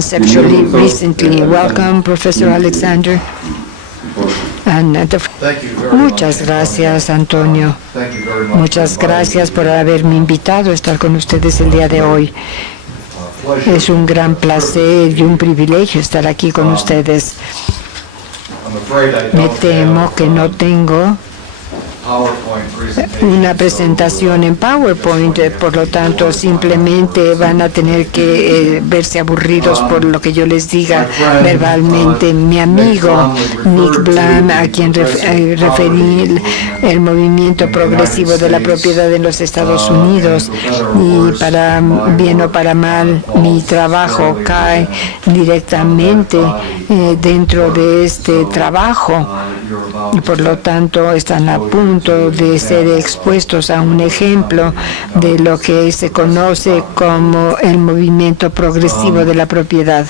conceptually recently. Welcome, Professor Alexander. Muchas gracias, Antonio. Muchas gracias por haberme invitado a estar con ustedes el día de hoy. Es un gran placer y un privilegio estar aquí con ustedes. Me temo que no tengo una presentación en PowerPoint, por lo tanto simplemente van a tener que verse aburridos por lo que yo les diga verbalmente. Mi amigo Nick Blam, a quien referí el movimiento progresivo de la propiedad en los Estados Unidos, y para bien o para mal mi trabajo cae directamente dentro de este trabajo, y por lo tanto están a punto de ser expuestos a un ejemplo de lo que se conoce como el movimiento progresivo de la propiedad.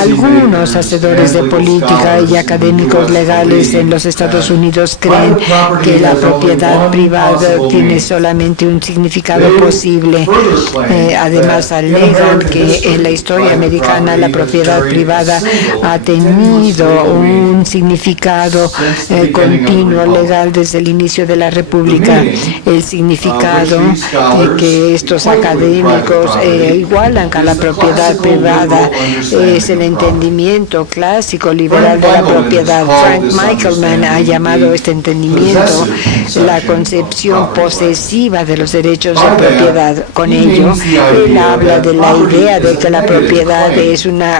Algunos hacedores de política y académicos legales en los Estados Unidos creen que la propiedad privada tiene solamente un significado posible. Además, alegan que en la historia americana la propiedad privada ha tenido un significado continuo legal desde el inicio de la República. El significado que estos académicos igualan a la propiedad privada es el entendimiento clásico liberal de la propiedad. Frank Michelman ha llamado este entendimiento la concepción posesiva de los derechos de propiedad. Con ello, él habla de la idea de que la propiedad es una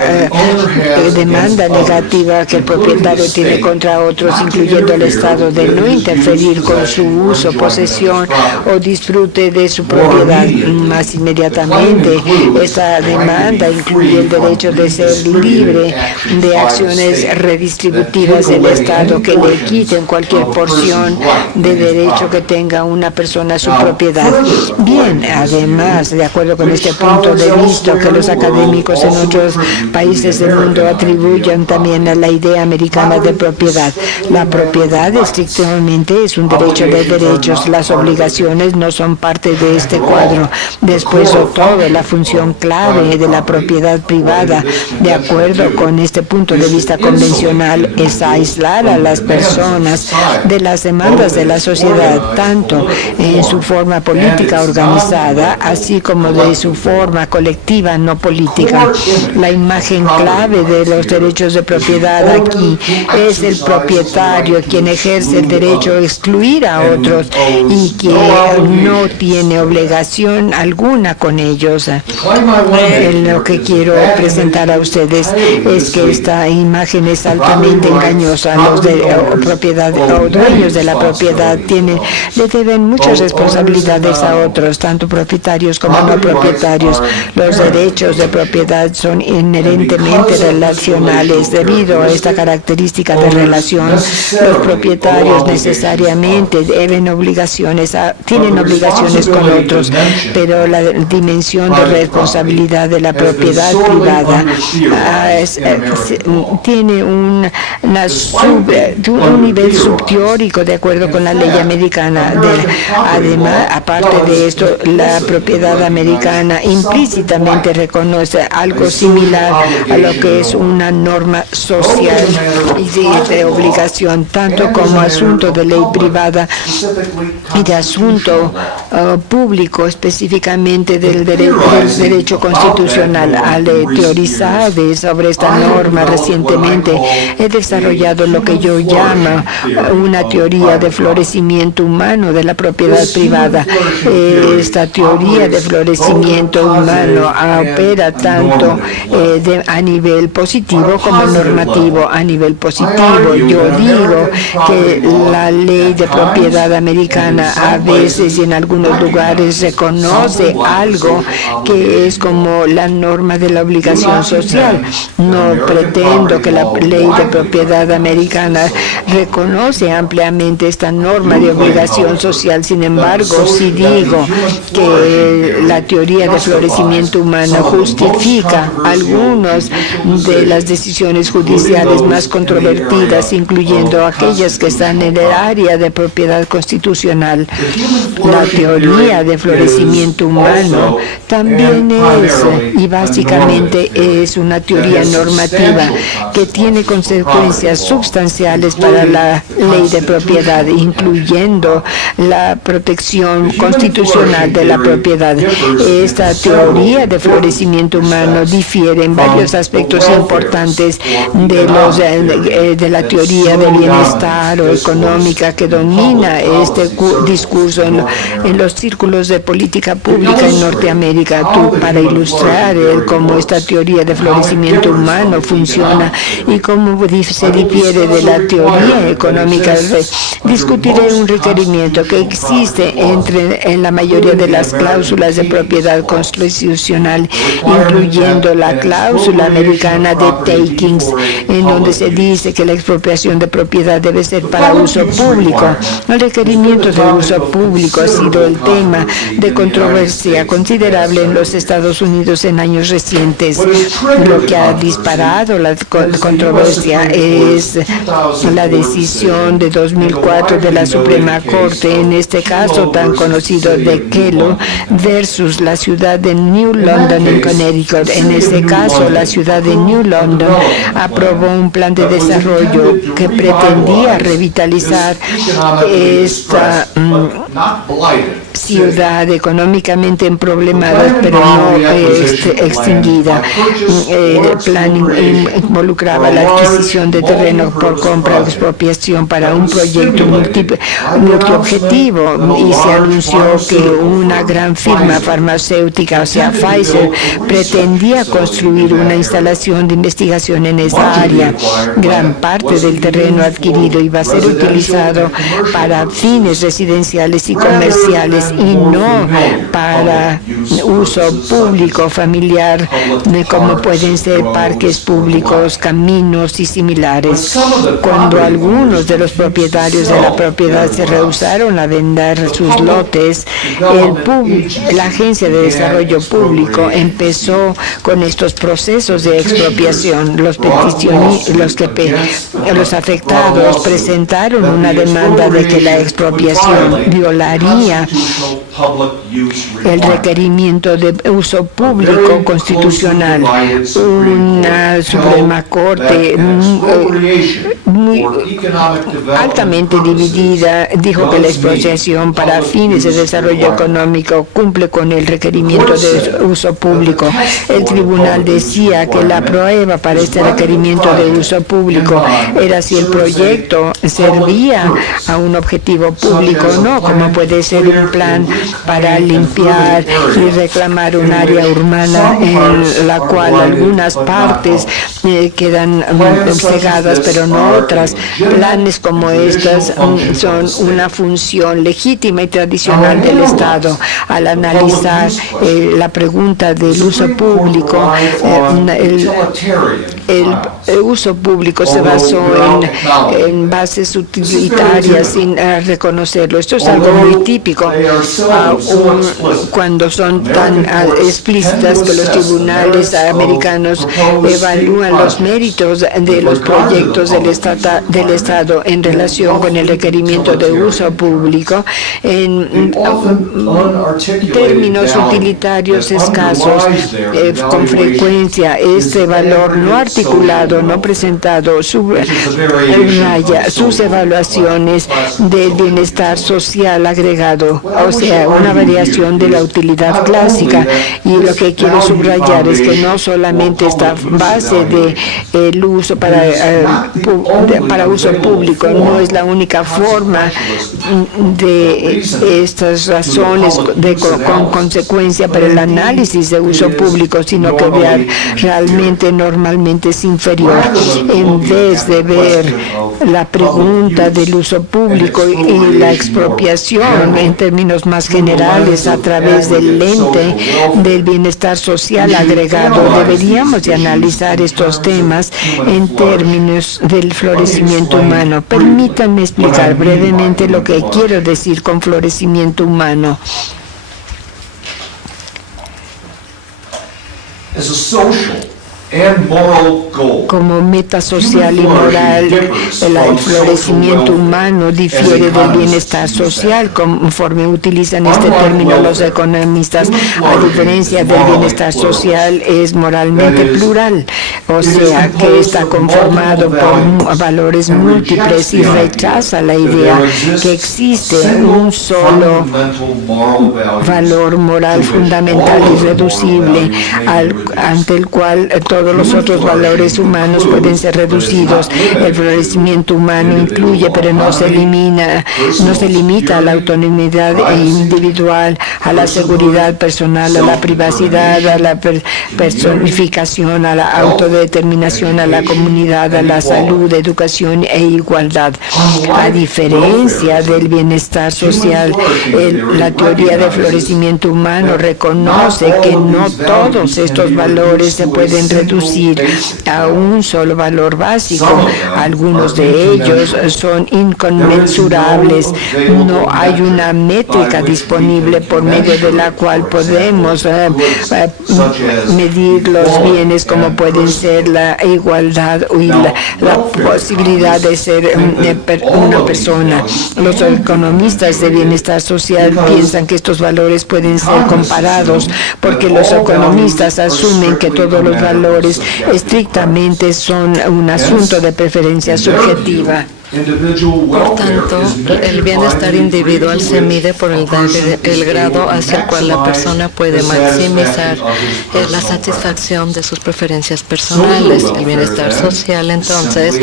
demanda negativa que el propietario tiene contra otros, incluyendo el Estado, de no interferir con su uso, posesión o disfrute de su propiedad. Más inmediatamente, esta demanda incluye el derecho de ser libre de acciones redistributivas del Estado que le quiten cualquier porción de derecho que tenga una persona a su propiedad. Bien, además, de acuerdo con este punto de vista que los académicos en otros países del mundo atribuyen también a la idea americana de propiedad. La propiedad estrictamente es un derecho de derechos. Las obligaciones no son parte de este cuadro. Después de todo, la función clave de la propiedad privada, de acuerdo con este punto de vista convencional, es aislar a las personas de las demandas de la sociedad, tanto en su forma política organizada, así como de su forma colectiva no política. La imagen clave de los derechos de propiedad aquí es el propietario, quien ejerce el derecho a excluir a otros y que no tiene obligación alguna con ellos. Lo que quiero presentar a ustedes es que esta imagen es altamente engañosa. Los dueños de la propiedad le deben muchas responsabilidades a otros, tanto propietarios como no propietarios. Los derechos de propiedad son inherentemente relacionales. Debido a esta característica de relación, los propietarios necesariamente tienen obligaciones con otros, pero la dimensión de responsabilidad de la propiedad privada tiene un nivel subteórico de acuerdo con la ley americana. Además, aparte de esto, la propiedad americana implícitamente reconoce algo similar a lo que es una norma social y de obligación, tanto como asunto de ley privada y de asunto público, específicamente del derecho constitucional. Al teorizar sobre esta norma recientemente, he desarrollado lo que yo llamo una teoría de florecimiento humano de la propiedad privada. Esta teoría de florecimiento humano opera tanto a nivel positivo como normativo. A nivel positivo, yo digo que la ley de propiedad americana a veces y en algunos lugares reconoce algo que es como la norma de la obligación social. No pretendo que la ley de propiedad americana reconoce ampliamente esta norma de obligación social. Sin embargo, sí digo que la teoría de florecimiento humano justifica algunas de las decisiones judiciales más controvertidas, incluyendo aquellas que están en el área de propiedad constitucional. La teoría de florecimiento humano también es y básicamente es una teoría normativa que tiene consecuencias sustanciales para la ley de propiedad, incluyendo la protección constitucional de la propiedad. Esta teoría de florecimiento humano difiere en varios aspectos importantes de la teoría de bienestar o económica que domina este discurso en los círculos de política pública en Norteamérica. Para ilustrar cómo esta teoría de florecimiento humano funciona y cómo se difiere de la teoría económica, discutiré un requerimiento que existe en la mayoría de las cláusulas de propiedad constitucional, incluyendo la cláusula americana de takings, en donde se dice que la expropiación de propiedad debe ser para uso público. El requerimiento de uso público ha sido el tema de controversia considerable en los Estados Unidos en años recientes. Lo que ha disparado la controversia es la decisión de 2004 de la Suprema Corte, en este caso tan conocido de Kelo versus la ciudad de New London en Connecticut. En este caso, la ciudad de New London aprobó un plan de desarrollo que pretendía revitalizar esta ciudad económicamente problemada, pero no extinguida. El plan involucraba la adquisición de terreno por compra o expropiación para un proyecto multiobjetivo, y se anunció que una gran firma farmacéutica, o sea, Pfizer, pretendía construir una instalación de investigación en esa área. Gran parte del terreno adquirido iba a ser utilizado para fines residenciales y comerciales y no para uso público familiar, como pueden ser parques públicos, caminos y similares. Cuando algunos de los propietarios de la propiedad se rehusaron a vender sus lotes, la Agencia de Desarrollo Público empezó con estos procesos de expropiación. Los afectados presentaron una demanda de que la expropiación violaría el requerimiento de uso público constitucional. Una Suprema Corte muy altamente dividida dijo que la expropiación para fines de desarrollo económico cumple con el requerimiento de uso público. El tribunal decía que la prueba para este requerimiento de uso público era si el proyecto servía a un objetivo público o no, como puede ser un plan para limpiar y reclamar un área urbana en la cual algunas partes quedan cegadas, pero no otras. Planes como estas son una función legítima y tradicional del Estado. Al analizar la pregunta del uso público, el uso público se basó en bases utilitarias sin reconocerlo. Esto es algo muy típico cuando son tan explícitas que los tribunales americanos evalúan los méritos de los proyectos del Estado en relación con el requerimiento de uso público en términos utilitarios escasos. Con frecuencia este valor no articulado, no presentado, subraya sus evaluaciones del bienestar social agregado, o sea, una variación de la utilidad clásica. Y lo que quiero subrayar es que no solamente esta base del uso para uso público no es la única forma de estas razones con consecuencia para el análisis de uso público, sino que realmente normalmente es inferior. En vez de ver la pregunta del uso público y la expropiación en términos más generales a través del lente del bienestar social agregado, deberíamos de analizar estos temas en términos del florecimiento humano. Permítanme explicar brevemente lo que quiero decir con florecimiento humano. como meta social y moral. El florecimiento humano difiere del bienestar social, conforme utilizan este término los economistas. A diferencia del bienestar social, es moralmente plural, o sea que está conformado por valores múltiples y rechaza la idea que existe un solo valor moral fundamental y irreducible ante el cual todos los otros valores humanos pueden ser reducidos. El florecimiento humano incluye, pero no se limita a la autonomía individual, a la seguridad personal, a la privacidad, a la personificación, a la autodeterminación, a la comunidad, a la salud, educación e igualdad. A diferencia del bienestar social, la teoría de florecimiento humano reconoce que no todos estos valores se pueden reducir a un solo valor básico. Algunos de ellos son inconmensurables. No hay una métrica disponible por medio de la cual podemos medir los bienes, como pueden ser la igualdad y la posibilidad de ser una persona. Los economistas de bienestar social piensan que estos valores pueden ser comparados porque los economistas asumen que todos los valores estrictamente son un asunto de preferencia subjetiva. Por tanto, el bienestar individual se mide por el grado hacia el cual la persona puede maximizar la satisfacción de sus preferencias personales. El bienestar social, entonces,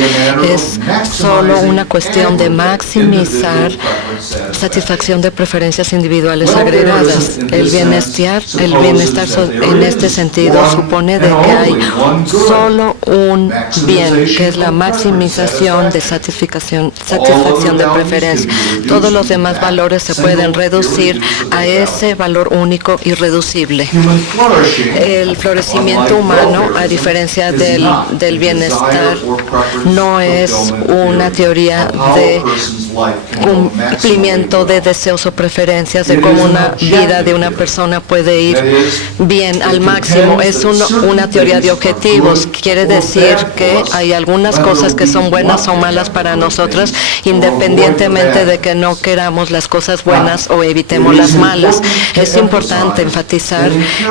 es solo una cuestión de maximizar satisfacción de preferencias individuales agregadas. El bienestar en este sentido supone de que hay solo un bien, que es la maximización de satisfacción de preferencia. Todos los demás valores se pueden reducir a ese valor único irreducible. El florecimiento humano, a diferencia del bienestar, no es una teoría de cumplimiento de deseos o preferencias, de cómo una vida de una persona puede ir bien al máximo. Es una teoría de objetivos. Quiere decir que hay algunas cosas que son buenas o malas para nosotros, independientemente de que no queramos las cosas buenas o evitemos las malas. Es importante enfatizar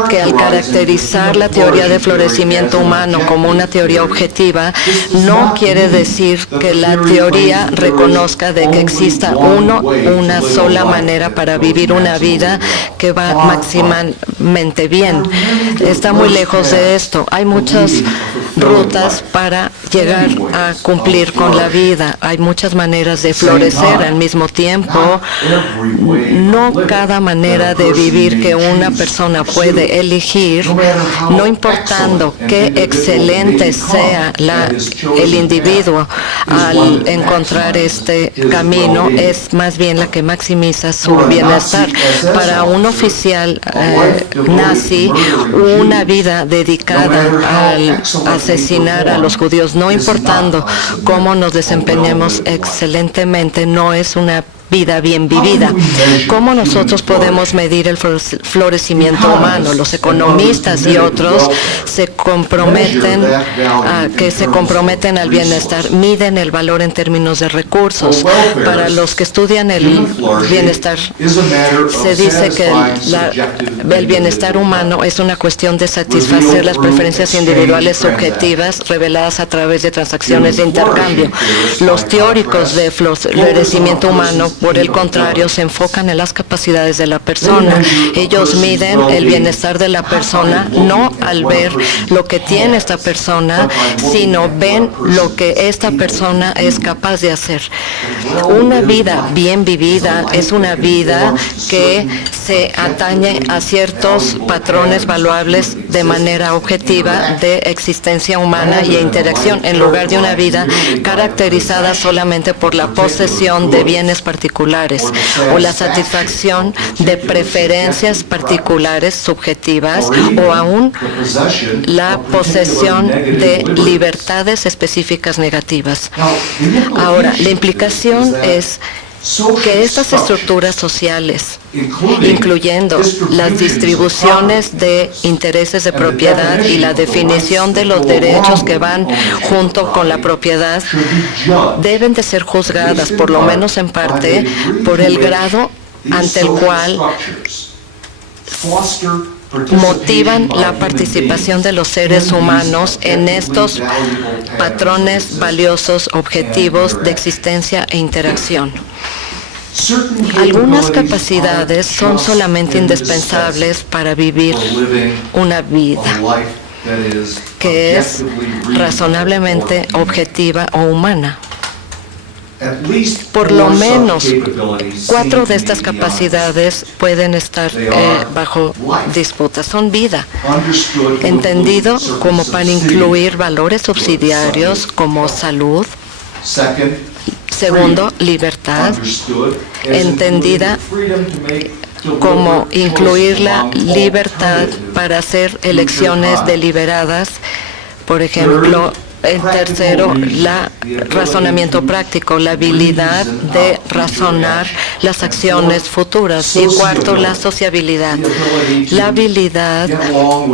que al caracterizar la teoría de florecimiento humano como una teoría objetiva, no quiere decir que la teoría reconozca de que exista una sola manera para vivir una vida que va máximamente bien. Está muy lejos de esto. Hay muchas rutas para llegar a cumplir con la vida. Hay muchas maneras de florecer al mismo tiempo. No cada manera de vivir que una persona puede elegir, no importando qué excelente sea el individuo al encontrar este camino, es más bien la que maximiza su bienestar. Para un oficial nazi, una vida dedicada al asesinar a los judíos, no importando cómo nos desempeñemos excelentemente, no es una vida bien vivida. ¿Cómo nosotros podemos medir el florecimiento humano? Los economistas y otros se comprometen al bienestar, miden el valor en términos de recursos. Para los que estudian el bienestar, se dice que el bienestar humano es una cuestión de satisfacer las preferencias individuales subjetivas reveladas a través de transacciones de intercambio. Los teóricos de florecimiento humano, por el contrario, se enfocan en las capacidades de la persona. Ellos miden el bienestar de la persona no al ver lo que tiene esta persona, sino ven lo que esta persona es capaz de hacer. Una vida bien vivida es una vida que se atañe a ciertos patrones valuables de manera objetiva de existencia humana y interacción, en lugar de una vida caracterizada solamente por la posesión de bienes particulares o la satisfacción de preferencias particulares subjetivas o aún la posesión de libertades específicas negativas. Ahora, la implicación es que estas estructuras sociales, incluyendo las distribuciones de intereses de propiedad y la definición de los derechos que van junto con la propiedad, deben de ser juzgadas, por lo menos en parte, por el grado ante el cual motivan la participación de los seres humanos en estos patrones valiosos, objetivos de existencia e interacción. Algunas capacidades son solamente indispensables para vivir una vida que es razonablemente objetiva o humana. Por lo menos 4 de estas capacidades pueden estar bajo disputa. Son vida, entendido como para incluir valores subsidiarios como salud. Segundo, libertad, entendida como incluir la libertad para hacer elecciones deliberadas, por ejemplo. En tercero, el razonamiento práctico, la habilidad de razonar las acciones futuras. Y cuarto, la sociabilidad, la habilidad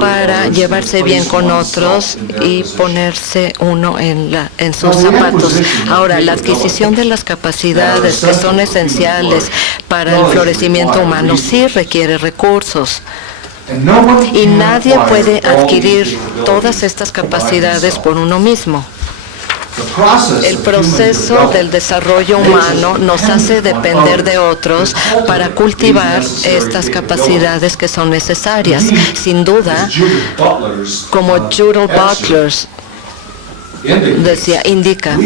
para llevarse bien con otros y ponerse uno en sus zapatos. Ahora, la adquisición de las capacidades que son esenciales para el florecimiento humano sí requiere recursos. Y nadie puede adquirir todas estas capacidades por uno mismo. El proceso del desarrollo humano nos hace depender de otros para cultivar estas capacidades que son necesarias. Sin duda, como Judith Butler indica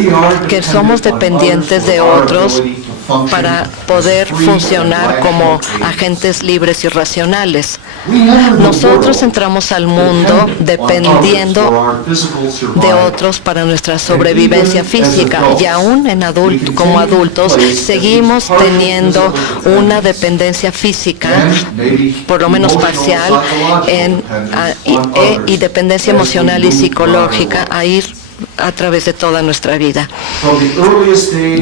que somos dependientes de otros para poder funcionar como agentes libres y racionales. Nosotros entramos al mundo dependiendo de otros para nuestra sobrevivencia física y aún como adultos seguimos teniendo una dependencia física, por lo menos parcial, y dependencia emocional y psicológica a ir a través de toda nuestra vida.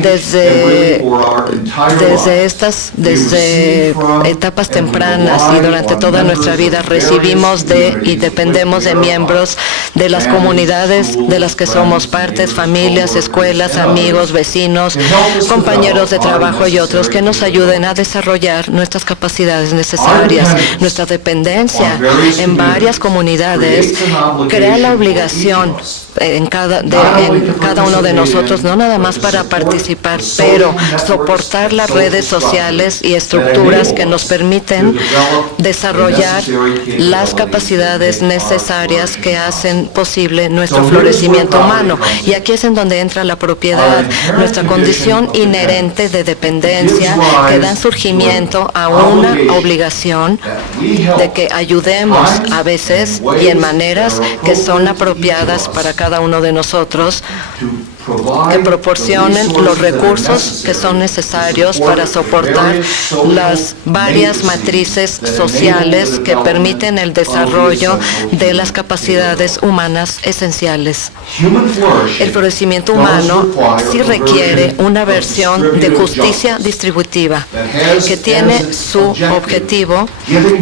Desde etapas tempranas y durante toda nuestra vida recibimos y dependemos de miembros de las comunidades de las que somos partes, familias, escuelas, amigos, vecinos, compañeros de trabajo y otros que nos ayuden a desarrollar nuestras capacidades necesarias. Nuestra dependencia en varias comunidades crea la obligación en cada uno de nosotros, no nada más para participar, pero soportar las redes sociales y estructuras que nos permiten desarrollar las capacidades necesarias que hacen posible nuestro florecimiento humano. Y aquí es en donde entra la propiedad, nuestra condición inherente de dependencia que da surgimiento a una obligación de que ayudemos a veces y en maneras que son apropiadas para cada uno de nosotros, que proporcionen los recursos que son necesarios para soportar las varias matrices sociales que permiten el desarrollo de las capacidades humanas esenciales. El florecimiento humano sí requiere una versión de justicia distributiva que tiene su objetivo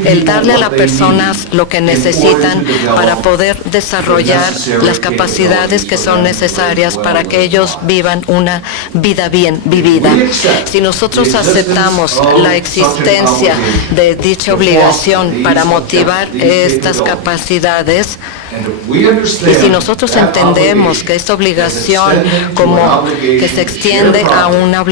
el darle a las personas lo que necesitan para poder desarrollar las capacidades que son necesarias para que ellos vivan una vida bien vivida. Si nosotros aceptamos la existencia de dicha obligación para motivar estas capacidades, y si nosotros entendemos que esta obligación como que se extiende a una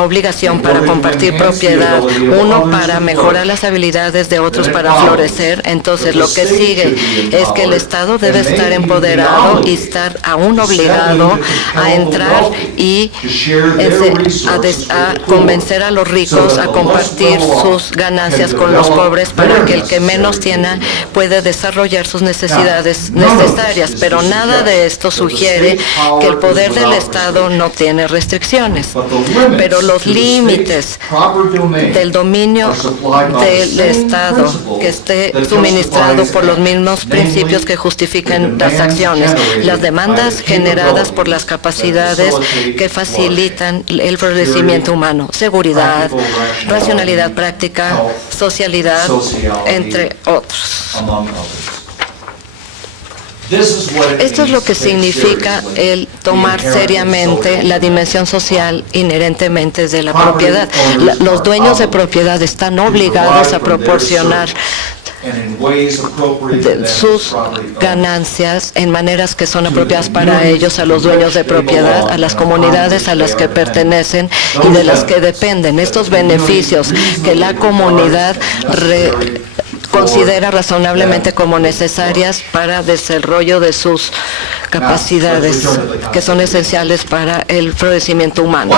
obligación para compartir propiedad, uno para mejorar las habilidades de otros para florecer, entonces lo que sigue es que el Estado debe estar empoderado y estar aún obligado a entrar y a convencer a los ricos a compartir sus ganancias con los pobres para que el que menos tiene pueda desarrollar sus necesidades medidas necesarias, pero nada de esto sugiere que el poder del Estado no tiene restricciones. Pero los límites del dominio del Estado que esté suministrado por los mismos principios que justifican las acciones, las demandas generadas por las capacidades que facilitan el florecimiento humano, seguridad, racionalidad práctica, socialidad, entre otros. Esto es lo que significa el tomar seriamente la dimensión social inherentemente de la propiedad. Los dueños de propiedad están obligados a proporcionar sus ganancias en maneras que son apropiadas para ellos, a los dueños de propiedad, a las comunidades a las que pertenecen y de las que dependen. Estos beneficios que la comunidad considera razonablemente como necesarias para el desarrollo de sus capacidades, que son esenciales para el florecimiento humano.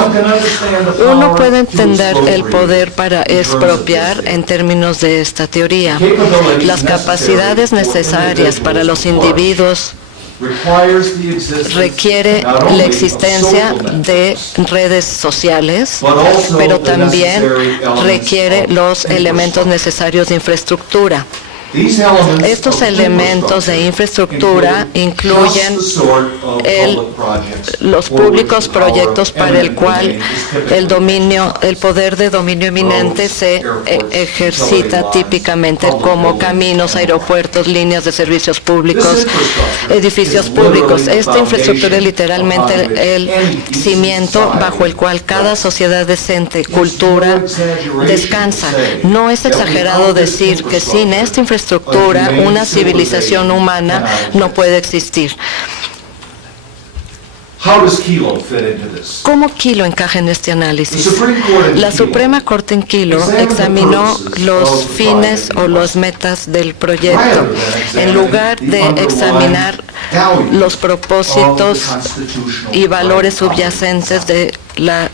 Uno puede entender el poder para expropiar en términos de esta teoría. Las capacidades necesarias para los individuos requiere la existencia de redes sociales, pero también requiere los elementos necesarios de infraestructura. Estos elementos de infraestructura incluyen los públicos proyectos para el cual el poder de dominio eminente se ejercita típicamente, como caminos, aeropuertos, líneas de servicios públicos, edificios públicos. Esta infraestructura es literalmente el cimiento bajo el cual cada sociedad decente, cultura, descansa. No es exagerado decir que sin esta infraestructura una civilización humana no puede existir. ¿Cómo Kelo encaja en este análisis? La Suprema Corte en Kelo examinó los fines o las metas del proyecto, en lugar de examinar los propósitos y valores subyacentes de la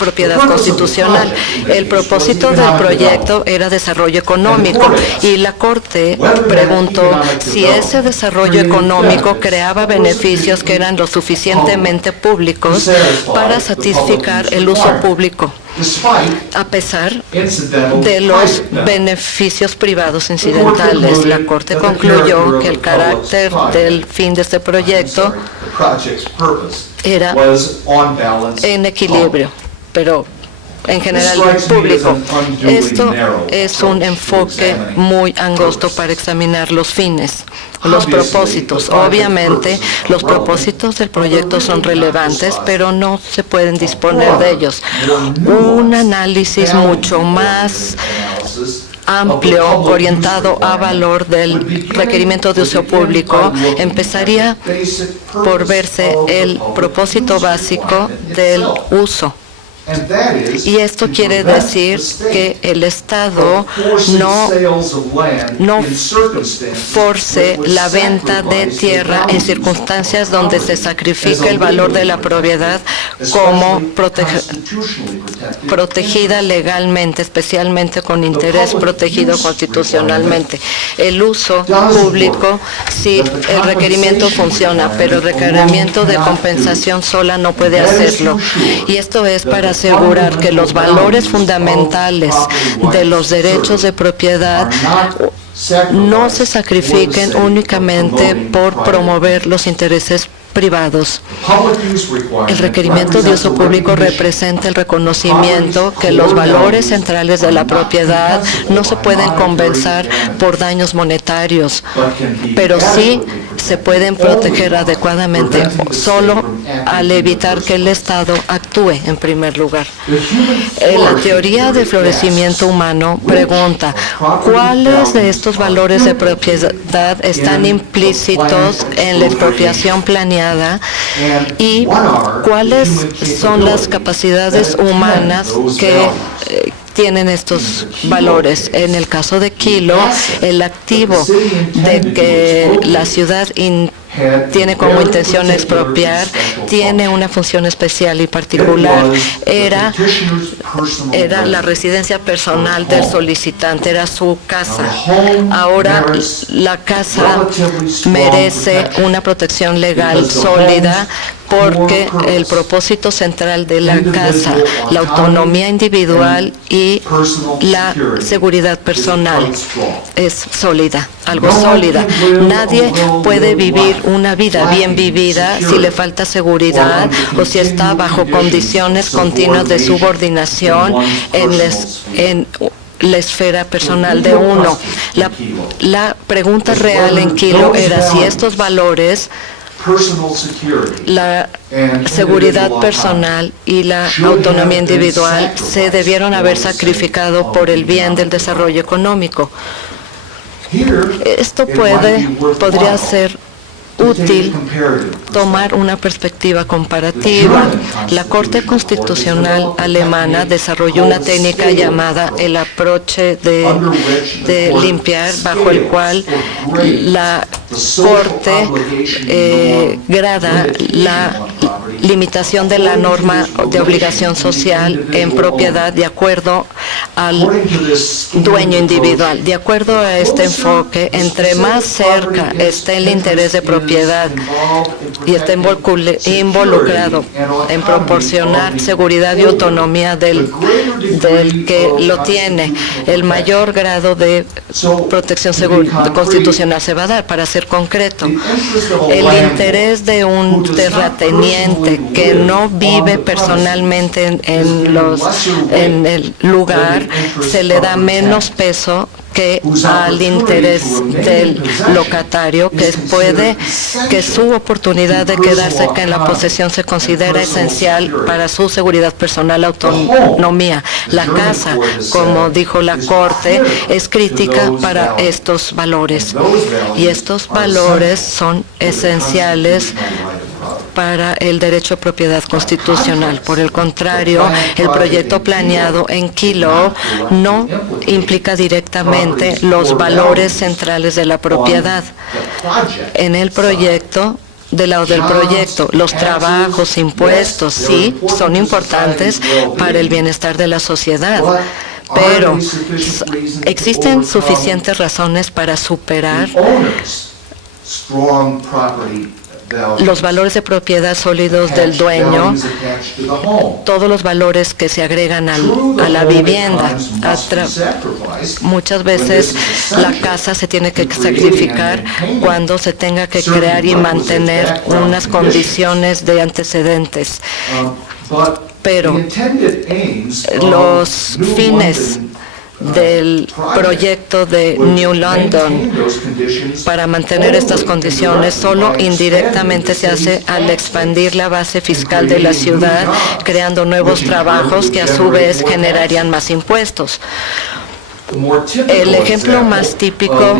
propiedad constitucional. El propósito del proyecto era desarrollo económico y la Corte preguntó si ese desarrollo económico creaba beneficios que eran lo suficientemente públicos para satisfacer el uso público, a pesar de los beneficios privados incidentales. La Corte concluyó que el carácter del fin de este proyecto era en equilibrio, pero en general público. Esto es un enfoque muy angosto para examinar los fines, los propósitos. Obviamente, los propósitos del proyecto son relevantes, pero no se pueden disponer de ellos. Un análisis mucho más amplio, orientado a valor del requerimiento de uso público, empezaría por verse el propósito básico del uso. Y esto quiere decir que el Estado no force la venta de tierra en circunstancias donde se sacrifica el valor de la propiedad como protegida legalmente, especialmente con interés protegido constitucionalmente. El uso público, sí, el requerimiento funciona, pero el requerimiento de compensación sola no puede hacerlo. Y esto es para asegurar que los valores fundamentales de los derechos de propiedad no se sacrifiquen únicamente por promover los intereses privados. El requerimiento de uso público representa el reconocimiento que los valores centrales de la propiedad no se pueden compensar por daños monetarios, pero sí se pueden proteger adecuadamente solo al evitar que el Estado actúe en primer lugar. La teoría de florecimiento humano pregunta, ¿cuáles de estos valores de propiedad están implícitos en la expropiación planeada y cuáles son las capacidades humanas que tienen estos valores? En el caso de Kelo, el activo de que la ciudad tiene como intención expropiar, tiene una función especial y particular. Era la residencia personal del solicitante, era su casa. Ahora la casa merece una protección legal sólida porque el propósito central de la casa, la autonomía individual y la seguridad personal es sólida, algo sólida. Nadie puede vivir una vida bien vivida si le falta seguridad o si está bajo condiciones continuas de subordinación en la esfera personal de uno. La pregunta real en Kilo era si estos valores, la seguridad personal y la autonomía individual, se debieron haber sacrificado por el bien del desarrollo económico. Esto podría ser útil tomar una perspectiva comparativa. La Corte Constitucional alemana desarrolló una técnica llamada el approche de limpiar, bajo el cual la Corte grada la limitación de la norma de obligación social en propiedad de acuerdo al dueño individual. De acuerdo a este enfoque, entre más cerca esté el interés de propiedad y esté involucrado en proporcionar seguridad y autonomía del que lo tiene, el mayor grado de protección constitucional se va a dar. Para ser concreto, el interés de un terrateniente que no vive personalmente en el lugar se le da menos peso que al interés del locatario, que su oportunidad de quedarse en la posesión se considera esencial para su seguridad personal, autonomía. La casa, como dijo la Corte, es crítica para estos valores, y estos valores son esenciales para el derecho a propiedad constitucional. Por el contrario, el proyecto planeado en Kilo no implica directamente los valores centrales de la propiedad. En el proyecto, del lado del proyecto, los trabajos, impuestos, sí, son importantes para el bienestar de la sociedad, pero existen suficientes razones para superar los valores de propiedad sólidos del dueño, todos los valores que se agregan a la vivienda. Muchas veces la casa se tiene que sacrificar cuando se tenga que crear y mantener unas condiciones de antecedentes. Pero los fines del proyecto de New London para mantener estas condiciones solo indirectamente se hace al expandir la base fiscal de la ciudad, creando nuevos trabajos que a su vez generarían más impuestos. El ejemplo más típico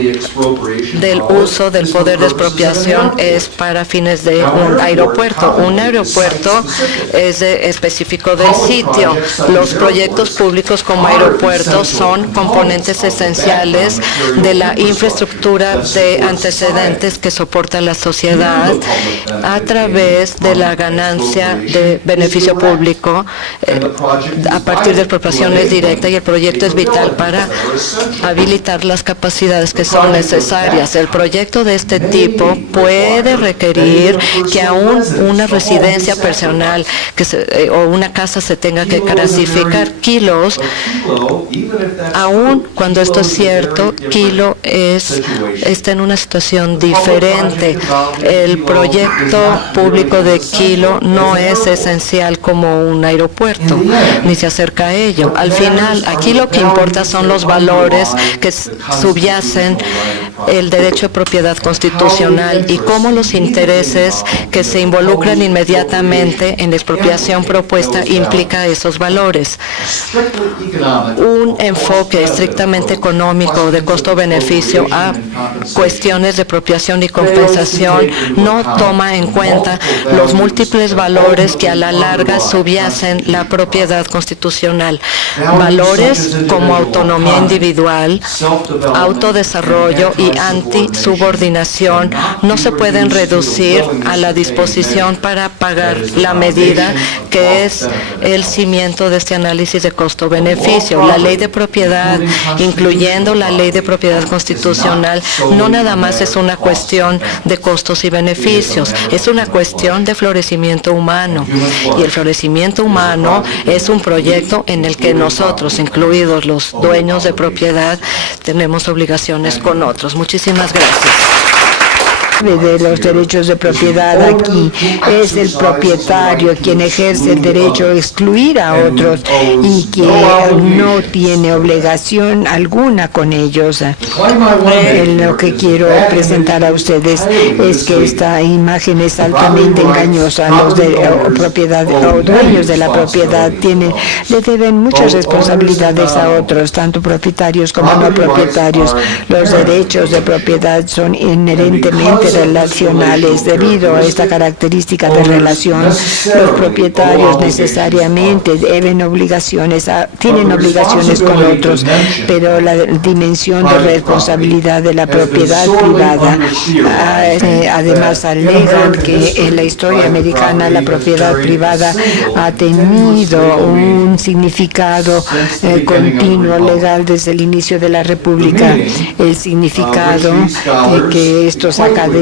del uso del poder de expropiación es para fines de un aeropuerto. Un aeropuerto es específico del sitio. Los proyectos públicos como aeropuertos son componentes esenciales de la infraestructura de antecedentes que soporta la sociedad a través de la ganancia de beneficio público a partir de expropiaciones directas, y el proyecto es vital para habilitar las capacidades que son necesarias. El proyecto de este tipo puede requerir que aún una residencia personal o una casa se tenga que clasificar. Kilos, aún cuando esto es cierto, Kilo está en una situación diferente. El proyecto público de Kilo no es esencial como un aeropuerto, ni se acerca a ello. Al final, aquí lo que importa son los valores que subyacen el derecho de propiedad constitucional y cómo los intereses que se involucran inmediatamente en la expropiación propuesta implica esos valores. Un enfoque estrictamente económico de costo-beneficio a cuestiones de expropiación y compensación no toma en cuenta los múltiples valores que a la larga subyacen la propiedad constitucional. Valores como autonomía individual, autodesarrollo y y antisubordinación no se pueden reducir a la disposición para pagar la medida que es el cimiento de este análisis de costo-beneficio. La ley de propiedad, incluyendo la ley de propiedad constitucional, no nada más es una cuestión de costos y beneficios, es una cuestión de florecimiento humano. Y el florecimiento humano es un proyecto en el que nosotros, incluidos los dueños de propiedad, tenemos obligaciones con otros. Muchísimas gracias. De los derechos de propiedad aquí es el propietario quien ejerce el derecho a excluir a otros y que no tiene obligación alguna con ellos. Lo que quiero presentar a ustedes es que esta imagen es altamente engañosa. Los dueños de la propiedad le deben muchas responsabilidades a otros, tanto propietarios como no propietarios. Los derechos de propiedad son inherentemente relacionales. Debido a esta característica de relación, los propietarios necesariamente tienen obligaciones con otros, pero la dimensión de responsabilidad de la propiedad privada, además alegan que en la historia americana la propiedad privada ha tenido un significado continuo legal desde el inicio de la República. El significado que estos académicos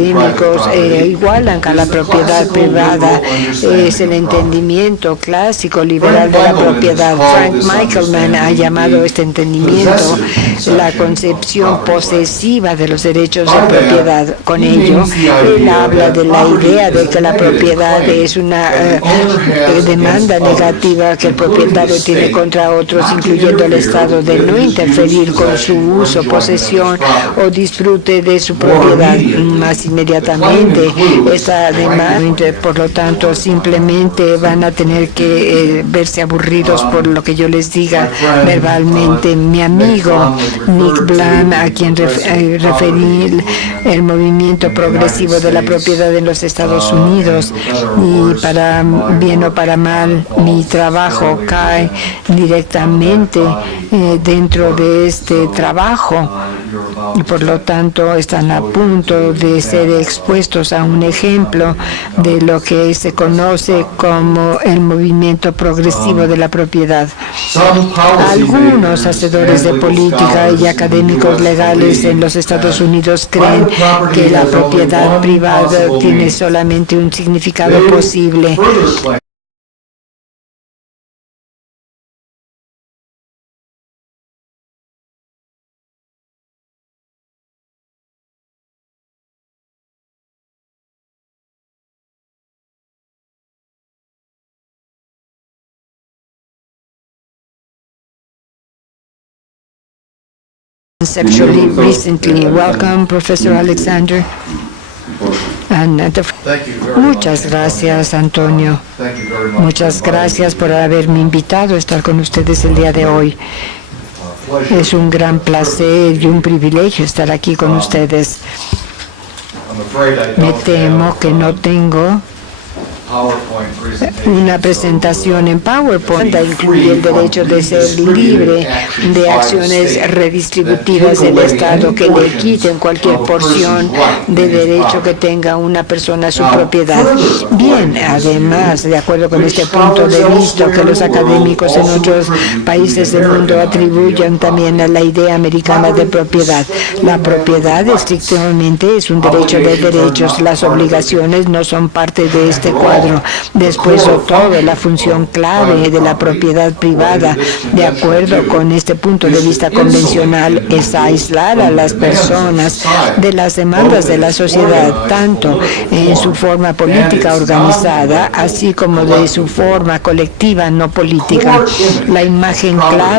igualan a la propiedad privada es el entendimiento clásico liberal de la propiedad. Frank Michelman ha llamado este entendimiento la concepción posesiva de los derechos de propiedad. Con ello, él habla de la idea de que la propiedad es una demanda negativa que el propietario tiene contra otros, incluyendo el Estado, de no interferir con su uso, posesión o disfrute de su propiedad. Más inmediatamente, esta demanda, por lo tanto, simplemente van a tener que verse aburridos por lo que yo les diga verbalmente. Mi amigo Nick Blam, a quien referí el movimiento progresivo de la propiedad en los Estados Unidos, y para bien o para mal, mi trabajo cae directamente dentro de este trabajo, y por lo tanto están a punto de ser expuestos a un ejemplo de lo que se conoce como el movimiento progresivo de la propiedad. Algunos hacedores de política y académicos legales en los Estados Unidos creen que la propiedad privada tiene solamente un significado posible. Conceptually recently. Welcome, Professor Alexander. Muchas gracias, Antonio. Muchas gracias por haberme invitado a estar con ustedes el día de hoy. Es un gran placer y un privilegio estar aquí con ustedes. Me temo que no tengo una presentación en PowerPoint. Incluye el derecho de ser libre de acciones redistributivas del Estado que le quiten cualquier porción de derecho que tenga una persona a su propiedad. Bien, además, de acuerdo con este punto de vista que los académicos en otros países del mundo atribuyen también a la idea americana de propiedad. La propiedad estrictamente es un derecho de derechos. Las obligaciones no son parte de este cuadro. Después de todo, la función clave de la propiedad privada, de acuerdo con este punto de vista convencional, es aislar a las personas de las demandas de la sociedad, tanto en su forma política organizada, así como de su forma colectiva no política. La imagen clara